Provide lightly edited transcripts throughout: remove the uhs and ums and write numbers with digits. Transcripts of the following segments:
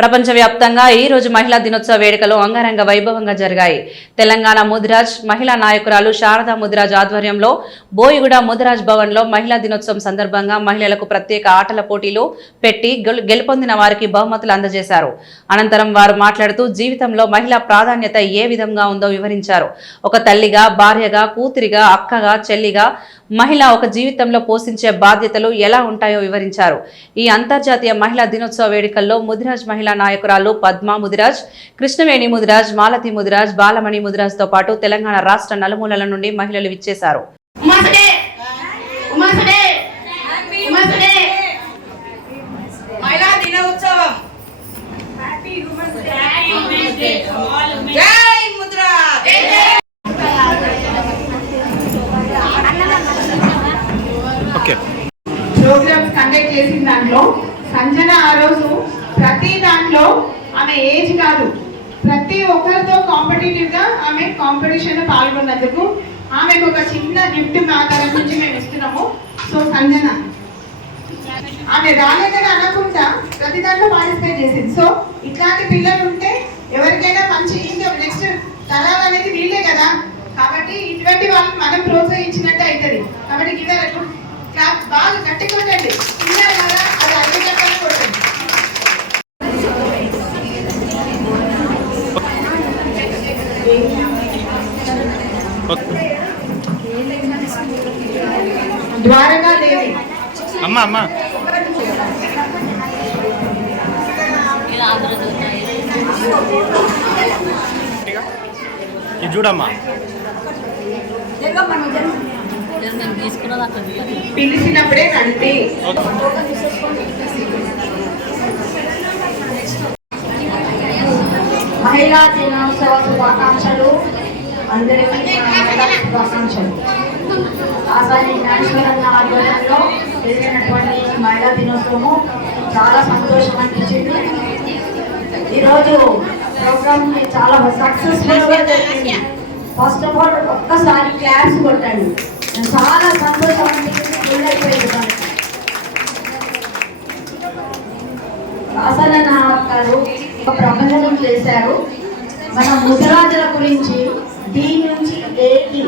ప్రపంచవ్యాప్తంగా ఈ రోజు మహిళా దినోత్సవ వేడుకలు అంగరంగ వైభవంగా జరిగాయి. తెలంగాణ ముదిరాజ్ మహిళా నాయకురాలు శారదా ముదిరాజ్ ఆధ్వర్యంలో బోయిగూడ ముదిరాజ్ భవన్ లో మహిళా దినోత్సవం సందర్భంగా మహిళలకు ప్రత్యేక ఆటల పోటీలు పెట్టి గెలుపొందిన వారికి బహుమతులు అందజేశారు. అనంతరం వారు మాట్లాడుతూ జీవితంలో మహిళా ప్రాధాన్యత ఏ విధంగా ఉందో వివరించారు. ఒక తల్లిగా, భార్యగా, కూతురిగా, అక్కగా, చెల్లిగా మహిళ ఒక జీవితంలో పోషించే బాధ్యతలు ఎలా ఉంటాయో వివరించారు. ఈ అంతర్జాతీయ మహిళా దినోత్సవ వేడుకల్లో ముదిరాజ్ మహిళా నాయకురాలు పద్మా ముదిరాజ్, కృష్ణవేణి ముదిరాజ్, మాలతి ముదిరాజ్, బాలమణి ముదిరాజ్ తో పాటు తెలంగాణ రాష్ట్ర నలుమూలల నుండి మహిళలు విచ్చేశారు. ప్రోగ్రామ్స్ కండక్ట్ చేసిన దాంట్లో సంజన ఆ రోజు ప్రతి దాంట్లో ఆమె ఏజ్ కాదు, ప్రతి ఒక్కరితో కాంపిటేటివ్ గా ఆమె కాంపిటీషన్ పాల్గొన్నందుకు ఆమెకు ఒక చిన్న గిఫ్ట్ మా తరఫు నుంచి మేము ఇస్తున్నాము. సో సంజన ఆమె రాలేదని అనకుండా ప్రతి దాంట్లో పార్టిసిపేట్ చేసింది. సో ఇట్లాంటి పిల్లలు ఉంటే ఎవరికైనా మంచి నెక్స్ట్ తరాలు అనేది వీళ్ళే కదా, కాబట్టి ఇటువంటి వాళ్ళని మనం ప్రోత్సహించినట్టు అవుతుంది. కాబట్టి గిన్నెలకు క్లాప్ బాగా గట్టి కొట్టండి, పిల్లలు కదా అది అన్ని గట్టాలు కొట్టండి. ద్వారకా దేవి అమ్మా అమ్మా ఇది చూడమ్మా, పిలిచినప్పుడే నంది. మహిళా దినోత్సవ శుభాకాంక్షలు అందరికీ. శుభాకాంక్షలు. ఆసారి జ్ఞానేశ్వరన్న ఆధ్వర్యంలో జరిగినటువంటి మహిళా దినోత్సవము చాలా సంతోషం అనిపించింది. ఈరోజు ప్రోగ్రామ్ చాలా సక్సెస్ఫుల్గా జరిగింది. ఫస్ట్ ఆఫ్ ఆల్ ఒక్కసారి క్లాప్స్ కొట్టండి. చాలా సంతోషం అనిపించింది. ఆసనన్న గారు ఒక ప్రబంధం చేశారు మన ముదిరాజుల గురించి. దీని నుంచి ఏది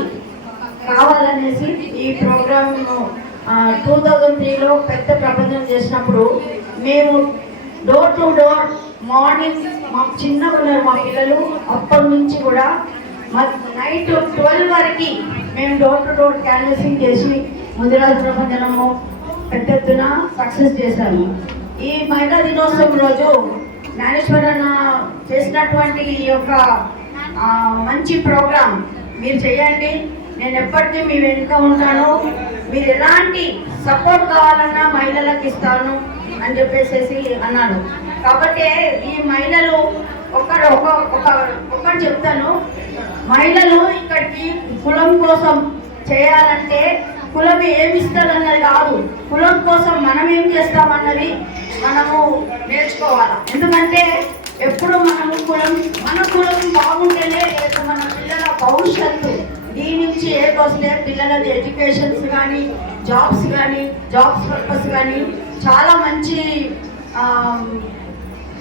కావాలనేసి ఈ ప్రోగ్రామ్ 2003లో పెద్ద ప్రబంధం చేసినప్పుడు మేము డోర్ టు డోర్ మార్నింగ్ మాకు చిన్నగా ఉన్నారు మా పిల్లలు, అప్పటి నుంచి కూడా నైట్ 12 వరకు మేము డోర్ టు డోర్ క్యాన్వసింగ్ చేసి ముదిరాజు ప్రబంధనము పెద్ద ఎత్తున సక్సెస్ చేశాము. ఈ మహిళా దినోత్సవం రోజు జ్ఞానేశ్వరన్న చేసినటువంటి ఈ యొక్క మంచి ప్రోగ్రాం మీరు చేయండి. నేను ఎప్పటికీ మీ వెనుక ఉంటాను. మీరు ఎలాంటి సపోర్ట్ కావాలన్నా మహిళలకు ఇస్తాను అని చెప్పేసి అన్నాను. కాబట్టి ఈ మహిళలు ఒకటి చెప్తాను, మహిళలు ఇక్కడికి కులం కోసం చేయాలంటే కులం ఏమిస్తుందన్నది కాదు, కులం కోసం మనం ఏం చేస్తామన్నది మనము నేర్చుకోవాలి. ఎందుకంటే ఎప్పుడు మన కులం బాగుంటేనే మన పిల్లల భవిష్యత్తు దీని నుంచి ఏకొస్తే పిల్లలది ఎడ్యుకేషన్స్ కానీ జాబ్స్ పర్పస్ కానీ చాలా మంచి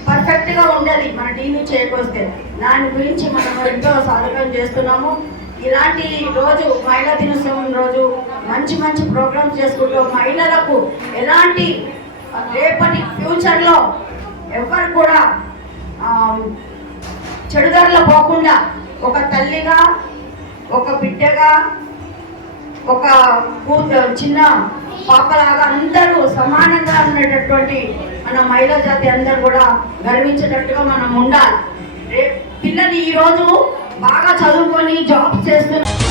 పర్ఫెక్ట్గా ఉండేది మన టీ నుంచి ఏకొస్తే. దాని గురించి మనం ఎంతో సాధకం చేస్తున్నాము. ఇలాంటి రోజు మహిళా దినోత్సవం రోజు మంచి ప్రోగ్రామ్స్ చేసుకుంటూ మహిళలకు ఎలాంటి రేపటి ఫ్యూచర్లో ఎవరు కూడా చెడుదారిలో పోకుండా ఒక తల్లిగా, ఒక బిడ్డగా, ఒక చిన్న పాపలాగా అందరూ సమానంగా ఉండేటటువంటి మన మహిళా జాతి అందరూ కూడా గర్వించేటట్టుగా మనం ఉండాలి. పిల్లలు ఈరోజు బాగా చదువుకొని జాబ్ చేస్తున్నారు.